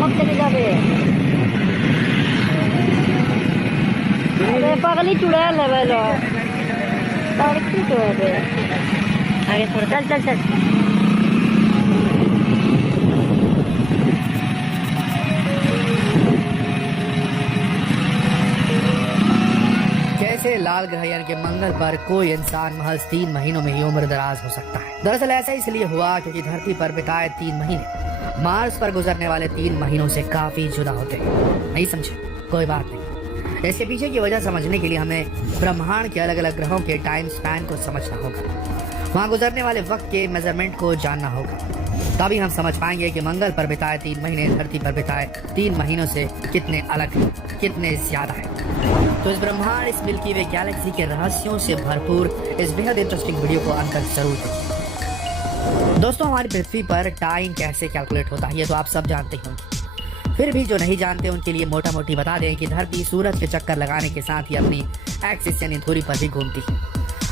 मत चले जावे। अरे पागली चुड़ैल है वे लोग। सड़की तो है बे। आगे थोड़ा चल चल चल। कैसे लाल ग्रह यानी कि मंगल पर कोई इंसान महज 3 महीनों में ही उम्र दराज हो सकता है। दरअसल ऐसा इसलिए हुआ क्योंकि धरती पर बिताए 3 महीने मार्स पर गुजरने वाले 3 महीनों से काफी जुदा होते हैं। नहीं समझे? कोई बात नहीं। इसके पीछे की वजह समझने के लिए हमें ब्रह्मांड के अलग अलग ग्रहों के टाइम स्पैन को समझना होगा, वहाँ गुजरने वाले वक्त के मेजरमेंट को जानना होगा। तभी हम समझ पाएंगे कि मंगल पर बिताए 3 महीने धरती पर बिताए 3 महीनों से कितने अलग हैं, कितने ज्यादा हैं। तो इस ब्रह्मांड, इस मिल्की वे गैलेक्सी के रहस्यों से भरपूर इस बेहद इंटरेस्टिंग वीडियो को अंत तक जरूर देखिए। दोस्तों, हमारी पृथ्वी पर टाइम कैसे कैलकुलेट होता है ये तो आप सब जानते ही होंगे। फिर भी जो नहीं जानते उनके लिए मोटा मोटी बता दें कि धरती सूरज के चक्कर लगाने के साथ ही अपनी एक्सिस यानी धुरी पर भी घूमती है।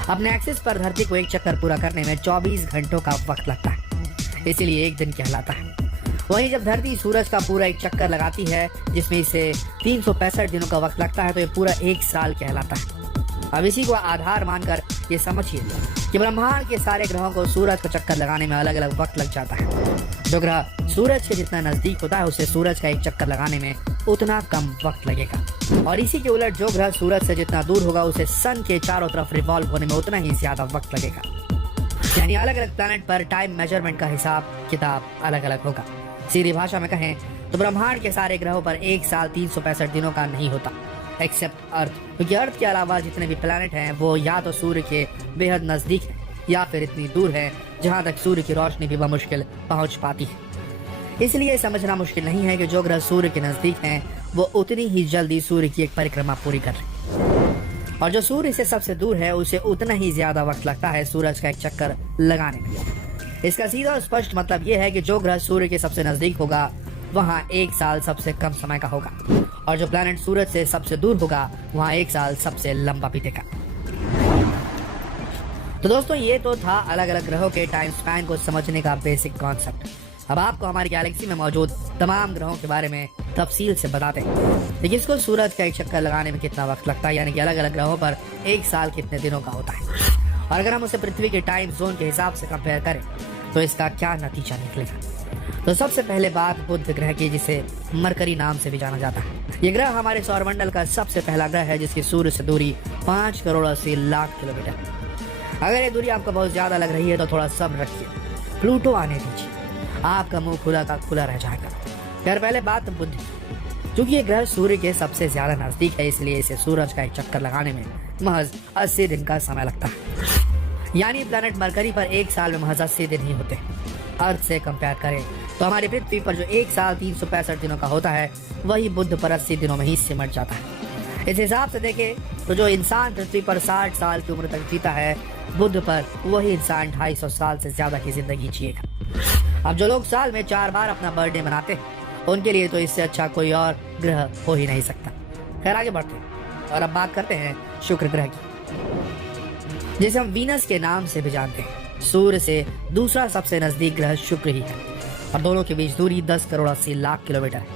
अपने एक्सिस पर धरती को एक चक्कर पूरा करने में 24 घंटों का वक्त लगता है, इसीलिए एक दिन कहलाता है। वहीं जब धरती सूरज का पूरा एक चक्कर लगाती है जिसमें इसे 365 दिनों का वक्त लगता है तो ये पूरा 1 साल कहलाता है। अब इसी को आधार मानकर ये समझिए कि ब्रह्मांड के सारे ग्रहों को सूरज को चक्कर लगाने में अलग अलग वक्त लग जाता है। जो ग्रह सूरज के जितना नजदीक होता है उसे सूरज का एक चक्कर लगाने में उतना कम वक्त लगेगा, और इसी के उलट जो ग्रह सूरज से जितना दूर होगा उसे सन के चारों तरफ रिवॉल्व होने में उतना ही ज्यादा वक्त लगेगा। यानी अलग अलग प्लैनेट पर टाइम मेजरमेंट का हिसाब किताब अलग अलग होगा। सीधी भाषा में कहें तो ब्रह्मांड के सारे ग्रहों पर 1 साल 365 दिनों का नहीं होता, एक्सेप्ट अर्थ, क्योंकि अर्थ के अलावा जितने भी प्लैनेट हैं वो या तो सूर्य के बेहद नजदीक है या फिर इतनी दूर है जहां तक सूर्य की रोशनी भी बमुश्किल पहुंच पाती है। इसलिए समझना मुश्किल नहीं है कि जो ग्रह सूर्य के नजदीक हैं वो उतनी ही जल्दी सूर्य की एक परिक्रमा पूरी कर रहे हैं, और जो सूर्य से सबसे दूर है उसे उतना ही ज्यादा वक्त लगता है सूरज का एक चक्कर लगाने में। इसका सीधा और स्पष्ट मतलब ये है कि जो ग्रह सूर्य के सबसे नजदीक होगा वहाँ 1 साल सबसे कम समय का होगा, और जो प्लैनेट सूरज से सबसे दूर होगा वहाँ 1 साल सबसे लंबा बीतेगा। तो दोस्तों, ये तो था अलग अलग ग्रहों के टाइम स्पैन को समझने का बेसिक कॉन्सेप्ट। अब आपको हमारी गैलेक्सी में मौजूद तमाम ग्रहों के बारे में तफसील से बताते हैं कि किसको सूरज का एक चक्कर लगाने में कितना वक्त लगता है, यानी कि अलग अलग ग्रहों पर 1 साल कितने दिनों का होता है, और अगर हम उसे पृथ्वी के टाइम जोन के हिसाब से कंपेयर करें तो इसका क्या नतीजा निकलेगा। तो सबसे पहले बात बुध ग्रह की, जिसे मरकरी नाम से भी जाना जाता है। ये ग्रह हमारे सौरमंडल का सबसे पहला ग्रह है जिसकी सूर्य से दूरी 5 करोड़ 80 लाख किलोमीटर। अगर ये दूरी आपको बहुत ज्यादा लग रही है तो थोड़ा सब्र रखिए, प्लूटो आने दीजिए, आपका मुंह खुला का खुला रह जाएगा। खैर, पहले बात बुध। क्योंकि ये ग्रह सूर्य के सबसे ज्यादा नजदीक है इसलिए इसे सूरज का एक चक्कर लगाने में महज 80 दिन का समय लगता है। यानी प्लैनेट मरकरी पर 1 साल में महज 80 दिन ही होते हैं। अर्थ से कंपेयर करें तो हमारी पृथ्वी पर जो 1 साल 365 दिनों का होता है वही बुध पर 80 दिनों में ही सिमट जाता है। इस हिसाब से देखें तो जो इंसान पृथ्वी पर 60 साल की उम्र तक जीता है, बुध पर वही इंसान 250 साल से ज्यादा की जिंदगी जिएगा। अब जो लोग साल में 4 बार अपना बर्थडे मनाते हैं उनके लिए तो इससे अच्छा कोई और ग्रह हो ही नहीं सकता। खैर, आगे बढ़ते हैं और अब बात करते हैं शुक्र ग्रह की, जिसे हम वीनस के नाम से भी जानते हैं। सूर्य से दूसरा सबसे नजदीक ग्रह शुक्र ही है, और दोनों के बीच दूरी 10 करोड़ 80 लाख किलोमीटर है।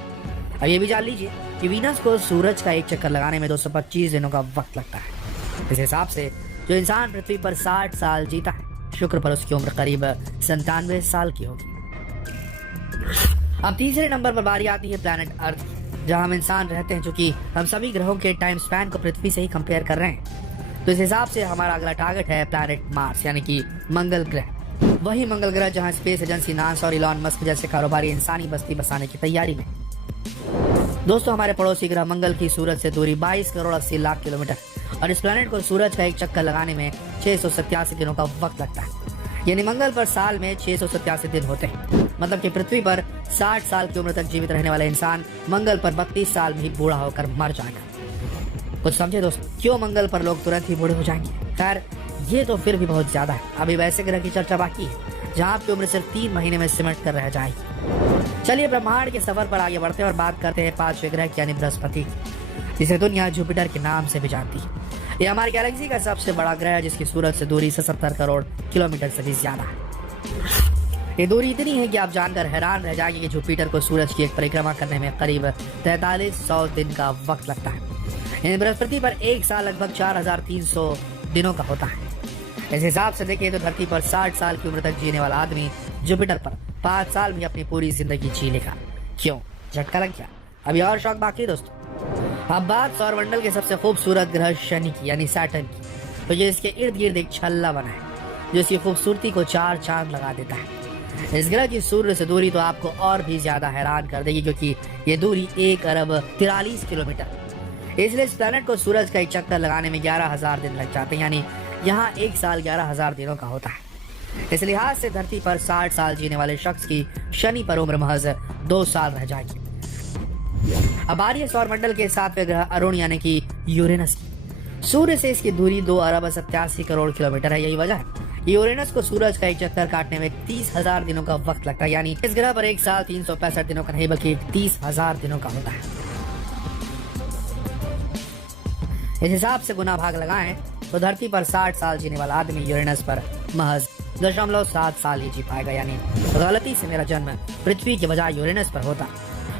अब ये भी जान लीजिए कि वीनस को सूरज का एक चक्कर लगाने में 225 दिनों का वक्त लगता है। इस हिसाब से जो इंसान पृथ्वी पर 60 साल जीता है, शुक्र पर उसकी उम्र करीब 97 साल की होगी। अब तीसरे नंबर पर बारी आती है प्लैनेट अर्थ, जहां हम इंसान रहते हैं। चूंकि हम सभी ग्रहों के टाइम स्पैन को पृथ्वी से ही कंपेयर कर रहे हैं तो इस हिसाब से हमारा अगला टारगेट है प्लैनेट मार्स, यानी कि मंगल ग्रह। वही मंगल ग्रह जहां स्पेस एजेंसी नासा और इलॉन मस्क जैसे कारोबारी इंसानी बस्ती बसाने की तैयारी में। दोस्तों, हमारे पड़ोसी ग्रह मंगल की सूरज से दूरी 22 करोड़ 80 लाख किलोमीटर, और इस प्लैनेट को सूरज का एक चक्कर लगाने में 687 दिनों का वक्त लगता है। यानी मंगल पर साल में 687 दिन होते हैं। मतलब कि पृथ्वी पर 60 साल की उम्र तक जीवित रहने वाला इंसान मंगल पर 32 साल में ही बूढ़ा होकर मर जाएगा। कुछ समझे दोस्तों, क्यों मंगल पर लोग तुरंत ही बूढ़े हो जाएंगे? खैर, ये तो फिर भी बहुत ज्यादा है। अभी वैसे ग्रह की चर्चा बाकी है जहाँ आपकी उम्र सिर्फ 3 महीने में सिमट कर रह जाएगी। चलिए ब्रह्मांड के सफर पर आगे बढ़ते हैं और बात करते हैं 5वें ग्रह यानी बृहस्पति, जिसे दुनिया जुपिटर के नाम से भी जानती है। ये हमारी गैलेक्सी का सबसे बड़ा ग्रह है जिसकी सूरज से दूरी 77 करोड़ किलोमीटर से भी ज्यादा है। ये दूरी इतनी है कि आप जानकर हैरान रह जाएंगे कि जुपिटर को सूरज की एक परिक्रमा करने में करीब 4300 दिन का वक्त लगता है। यानी बृहस्पति पर एक साल लगभग 4300 दिनों का होता है। इस हिसाब से देखिए तो धरती पर 60 साल की उम्र तक जीने वाला आदमी जुपिटर पर 5 साल में अपनी पूरी जिंदगी जी लेगा। क्यों? झटका लग गया? अभी और शौक बाकी दोस्तों। अब बात सौरमंडल के सबसे खूबसूरत ग्रह शनि की यानी सैटर्न की, तो ये इसके इर्द गिर्द एक छल्ला बना है जो इसकी खूबसूरती को 4 चांद लगा देता है। इस ग्रह की सूर्य से दूरी तो आपको और भी ज्यादा हैरान कर देगी, क्योंकि ये दूरी 1 अरब 43 किलोमीटर। इसलिए इस प्लैनेट को सूरज का एक चक्कर लगाने में 11,000 दिन लग जाते हैं, यानी यहाँ एक साल 11,000 दिनों का होता है। इस लिहाज से धरती पर 60 साल जीने वाले शख्स की शनि पर उम्र महज 2 साल रह जाएगी। अब आ रही है सौरमंडल के 7वें ग्रह अरुण यानी कि यूरेनस की। सूर्य से इसकी दूरी 2 अरब 87 करोड़ किलोमीटर है। यही वजह है यूरेनस को सूरज का एक चक्कर काटने में 30,000 दिनों का वक्त लगता है। यानी इस ग्रह पर एक साल 365 दिनों का नहीं बल्कि 30,000 दिनों का होता है। इस हिसाब से गुना भाग लगाएं तो धरती पर 60 साल जीने वाला आदमी यूरेनस पर महज 0.7 साल ही जी पाएगा। यानी गलती से मेरा जन्म पृथ्वी के बजाय यूरेनस पर होता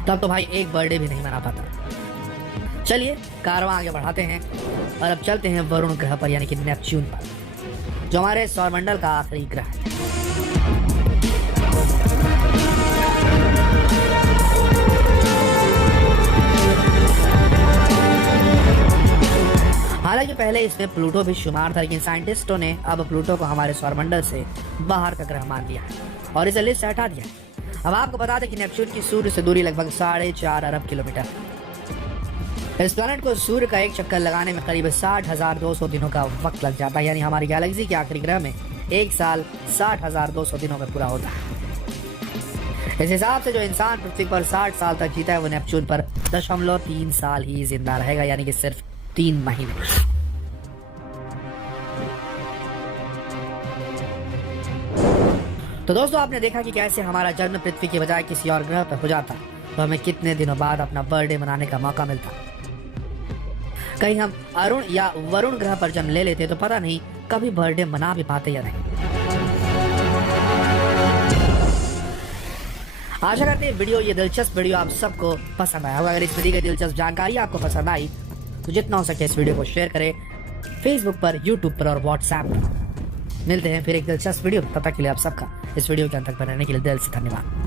तब तो भाई एक बर्थडे भी नहीं मना पाता। चलिए कारवां आगे बढ़ाते हैं और अब चलते हैं वरुण ग्रह पर यानी कि नेपच्यून पर, जो हमारे सौरमंडल का आखिरी ग्रह है। हालांकि पहले इसमें प्लूटो भी शुमार था, लेकिन साइंटिस्टों ने अब प्लूटो को हमारे सौरमंडल से बाहर का ग्रह मान लिया है और इसे लिस्ट से हटा दिया। अब आपको बता दें कि नेपच्यून की सूर्य से दूरी लगभग 4.5 अरब किलोमीटर। इस प्लैनेट को सूर्य का एक चक्कर लगाने में करीब 60,200 दिनों का वक्त लग जाता है। यानी हमारी गैलेक्सी के आखिरी ग्रह में एक साल 60,200 दिनों में पूरा होता है। इस हिसाब से जो इंसान पृथ्वी पर 60 साल तक जीता है वो नेपच्यून पर 0.3 साल ही जिंदा रहेगा, यानी कि सिर्फ 3 महीने। तो दोस्तों आपने देखा कि कैसे हमारा जन्म पृथ्वी के बजाय किसी और ग्रह पर हो जाता तो हमें कितने दिनों बाद अपना बर्थडे मनाने का मौका मिलता। कहीं हम अरुण या वरुण ग्रह पर जन्म ले लेते तो पता नहीं कभी बर्थडे मना भी पाते या नहीं। आशा करते हैं वीडियो ये दिलचस्प वीडियो आप सबको पसंद आया होगा। अगर इसमें दी गई दिलचस्प जानकारी आपको पसंद आई तो जितना हो सके इस वीडियो को शेयर करें फेसबुक पर, यूट्यूब पर और व्हाट्सएप पर। मिलते हैं फिर एक दिलचस्प वीडियो। तब तक के लिए आप सबका इस वीडियो के अंत तक बनाने के लिए दिल से धन्यवाद।